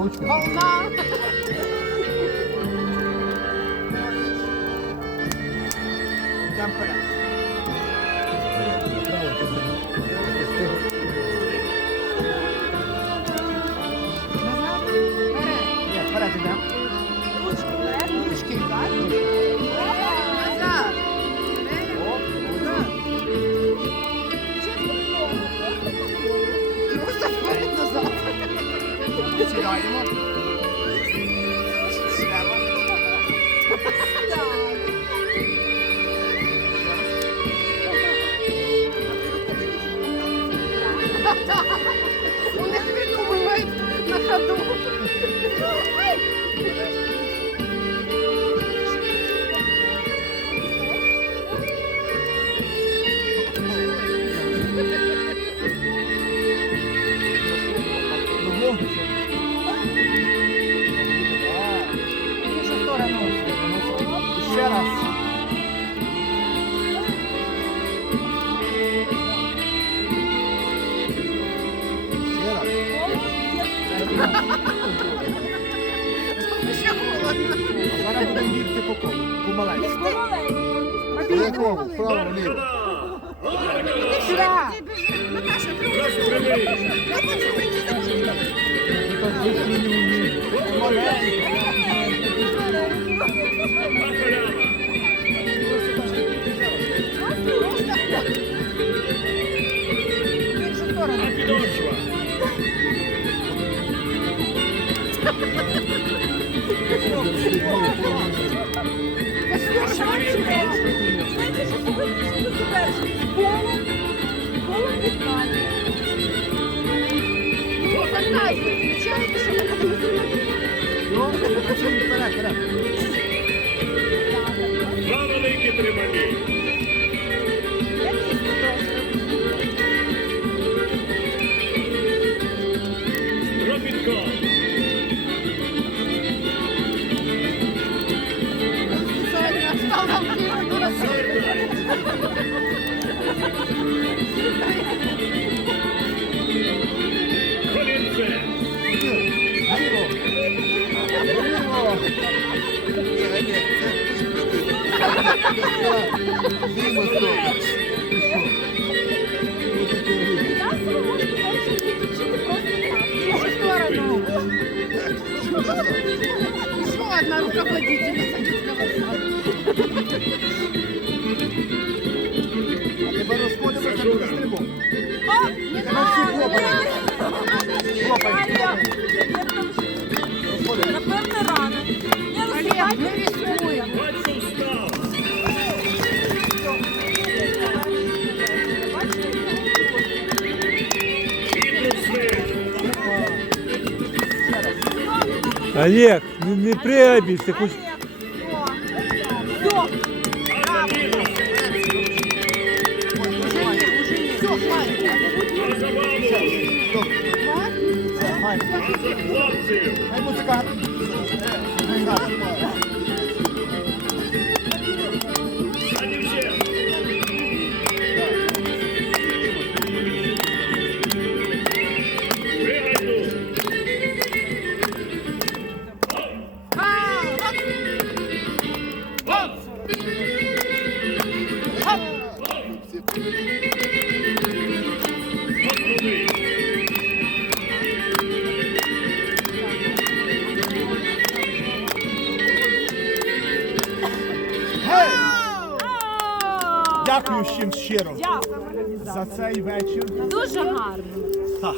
mu uçmuyor? Allah! Tempera. Sí, lo hay, ¿no? Зараз будемо бігти по колу. Помаленьку. Якого? Вправо, вліво. Сюди. Наташа, Ну, так швидко не вміє. Помаленьку. Ліво. Ліво стоп. Еще одна руководительница А тепер розходимося Сажура. на стрибок. Не Тепер всі хлопаємо. Я Олег, мы рискуем. Батько встав. І труси. Олег, не, не прыгай більше, хоч Азаміна. Дякую всім щиро Дякую. за цей вечір. Дуже гарно.